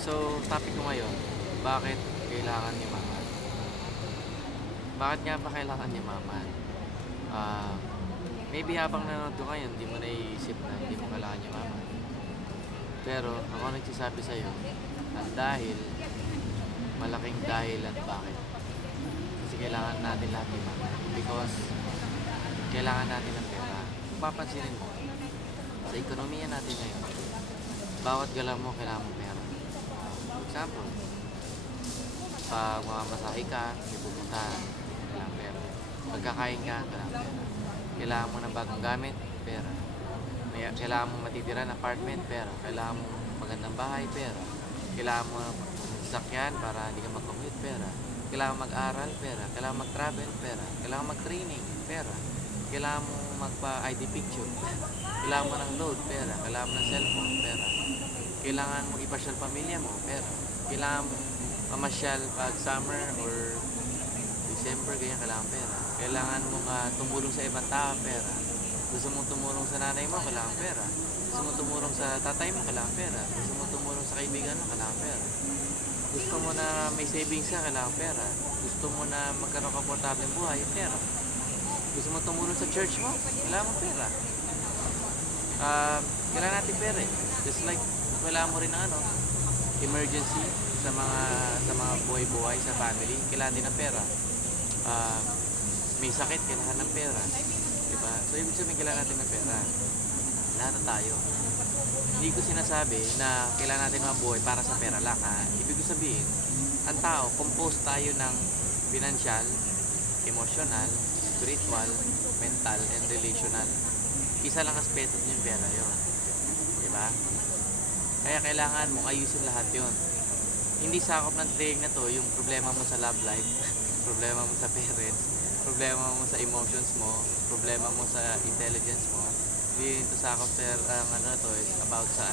So topic ko ngayon, bakit kailangan yumaman? Bakit nga ba kailangan yumaman? Ah, Maybe habang nanonood ka ngayon, hindi mo naiisip na hindi mo kailangan yumaman. Pero ako nagsasabi sa'yo, ang dahil, malaking dahil at bakit. Kasi kailangan natin lahat yumaman. Because kailangan natin ng pera. Kung papansinin mo, sa ekonomiya natin ngayon, bawat galaw mo kailangan mo pera. For example, pag mamamasahe ka, may pupuntahan, kailangan pera. Pagkakain ka, kailangan pera. Kailangan mo ng bagong gamit, pera. Kailangan mo matitira ng apartment, pera. Kailangan mo magandang bahay, pera. Kailangan mo ng sasakyan para hindi ka mag-commute, pera. Kailangan mag-aral, pera. Kailangan mag-travel, pera. Kailangan mag-training, pera. Kailangan mo magpa-ID picture, pera. Kailangan mo ng load, pera. Kailangan mo ng cellphone, pera. Kailangan mo ipasyal pamilya mo, pera. Kailangan mo mamasyal pag summer or December, ganyan, kailangan pera. Kailangan mo tumulong sa ibang tao, pera. Gusto mong tumulong sa nanay mo, kailangan pera. Gusto mong tumulong sa tatay mo, kailangan pera. Gusto mong tumulong sa kaibigan mo, kailangan pera. Gusto mo na may savings ka, kailangan pera. Gusto mo na magkaroon komportableng buhay, pera. Gusto mo tumulong sa church mo, kailangan mo pera. Kailangan natin pera eh. Just like kailangan mo rin ng emergency sa mga buhay-buhay sa family, kailangan din ng pera. May sakit, kailangan ng pera, diba? So ibig sabihin kailangan natin ng pera, lahat na tayo. Hindi ko sinasabi na kailangan natin mabuhay para sa pera lang, ha? Ibig ko sabihin, ang tao, composed tayo ng financial, emotional, spiritual, mental, and relational. Isa lang aspeto yung pera yun, diba? Kaya kailangan mong ayusin lahat yon. Hindi sakop ng training na to yung problema mo sa love life, problema mo sa parents, problema mo sa emotions mo, problema mo sa intelligence mo. Hindi ito sakop, sir. Ang to is about sa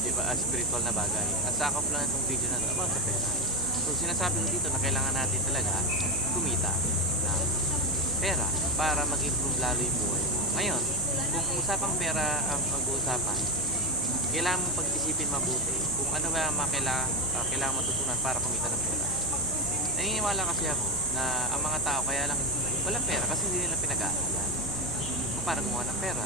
diba, spiritual na bagay. Ang sakop lang itong video na to about sa pera. So sinasabi ko dito na kailangan natin talaga kumita ng pera para mag-improve lalo yung buhay mo. Ngayon, kung usapang pera ang pag-uusapan, kailangan mong pag-isipin mabuti kung ano ba kailangan matutunan para kumita ng pera. Naniniwala kasi ako na ang mga tao kaya lang walang pera kasi hindi nila pinag-aaralan kung paano gumawa ng pera.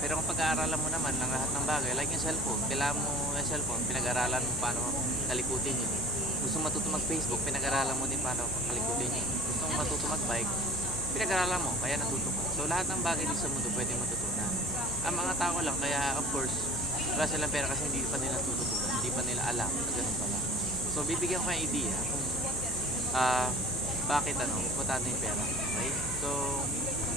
Pero kung pag-aaralan mo naman ng lahat ng bagay, like yung cellphone, kailangan mo yung cellphone, pinag-aaralan mo paano kalikutin yun. Gusto mo matuto mag-Facebook, pinag-aaralan mo din paano kalikutin yun. Gusto mo matuto mag-bike, pinag-aaralan mo, kaya natuto ka. So lahat ng bagay dito sa mundo pwede matutunan. Ang mga tao lang, kaya of course, wala silang pera kasi hindi pa nila tututunan, hindi pa nila alam na ganun pala. So bibigyan ko yung idea kung bakit importante yung pera. Okay? So,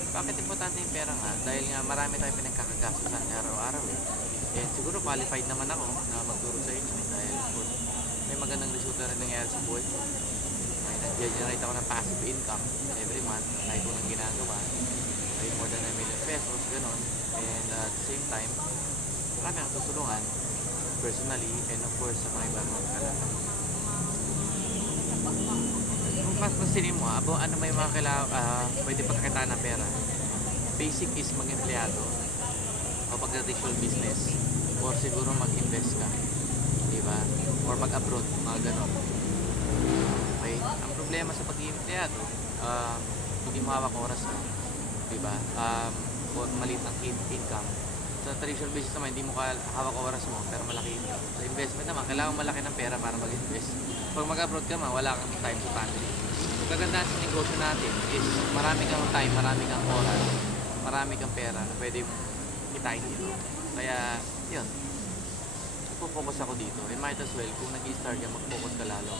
bakit importante yung pera nga? Dahil nga marami tayong pinagkakagastusan araw-araw eh. And siguro qualified naman ako na magturo sa inyo dahil may magandang resulta rin nangyayari sa buhay ko. Nag-generate ako ng passive income every month, kahit ko nang ginagawa. Ay more than 1 million pesos, gano'n. And at the same time, marami akong tutulungan personally and of course sa mga ibang kalaban. Kung pansinin mo, ano may mga pwede pagkakitaan ng pera. Basic is mag-empleyado o pag-traditional business or siguro mag-invest ka, diba? Or mag-abroad, mga gano'n. Okay? Ang problema sa pag-empleyado, hindi mo hawak oras mo, diba? O maliit ang income. Sa traditional business naman, hindi mo hawak oras mo pero malaki income. Sa investment naman, kailangan malaki ng pera para mag-invest. Pag mag-abroad ka man, wala kang time sa family. Kagandahan sa negosyo natin is marami kang time, marami kang oras, marami kang pera na pwede mong kitain dito. Kaya, yun. Nagpo-focus ako dito. And might as well, kung nag-i-start ka, mag-focus ka lalo.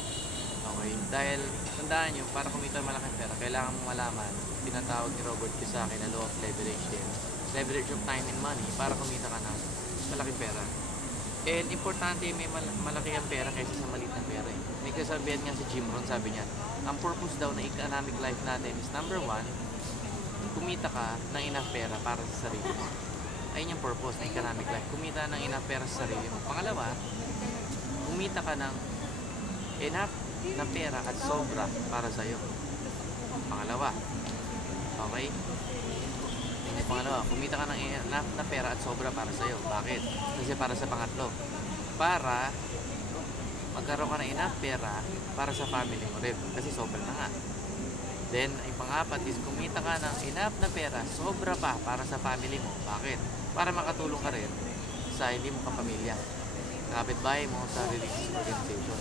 Okay? Dahil, tandaan nyo, para kumita malaking pera, kailangan mong malaman, tinatawag ni Robert Kiyosaki na law of leverage din. Leverage of time and money para kumita ka ng malaking pera. And importante may malaki ang pera kaysa sa maliit na pera eh. May kasabihan nga si Jim Rohn, sabi niya, ang purpose daw ng economic life natin is number 1, kumita ka ng enough pera para sa sarili mo. Ayun yung purpose ng economic life, kumita ng enough pera sa sarili mo. Pangalawa, kumita ka ng enough na pera at sobra para sa'yo. Pangalawa, okay? Yung pangalawa, kumita ka ng enough na pera at sobra para sa'yo. Bakit? Kasi para sa pangatlo. Para magkaroon ka ng enough pera para sa family mo rin. Kasi sobra na nga. Then, yung pang-apat is kumita ka ng enough na pera, sobra pa para sa family mo. Bakit? Para makatulong ka rin sa hindi mo kapamilya, kapitbahay mo, sa religious organization.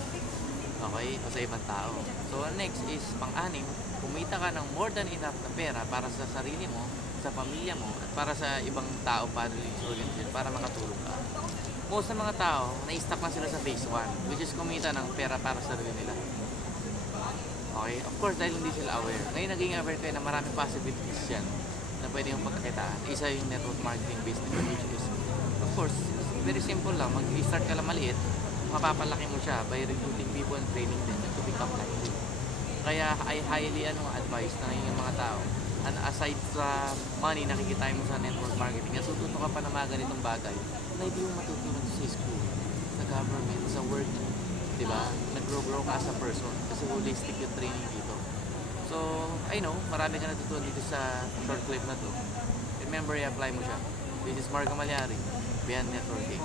Okay? O sa ibang tao. So, next is pang-anim, kumita ka ng more than enough na pera para sa sarili mo, sa pamilya mo, at para sa ibang tao pa religious organization para makatulong ka. Most ng mga tao, na-stuck na sila sa phase 1, which is kumita ng pera para sa sarili nila. Okay? Of course, dahil hindi sila aware. Ngayon, naging aware kayo na maraming possibilities yan na pwede yung pagkakitaan. Isa yung network marketing business, which is, of course, very simple lang. Mag-start ka lang maliit, mapapalaki mo siya by recruiting people and training them to become like you. Kaya, I highly advise na ngayon yung mga tao. And aside sa money, nakikita mo sa network marketing, natututo ka pa ng mga ganitong bagay na hindi mo matutunan sa school, sa government, sa work. Diba? Nag-grow ka as a person kasi holistic yung training dito. So, I know, marami ka natutunan dito sa short clip na to. Remember, i-apply mo siya. This is Marco Malyari, Beyond Networking.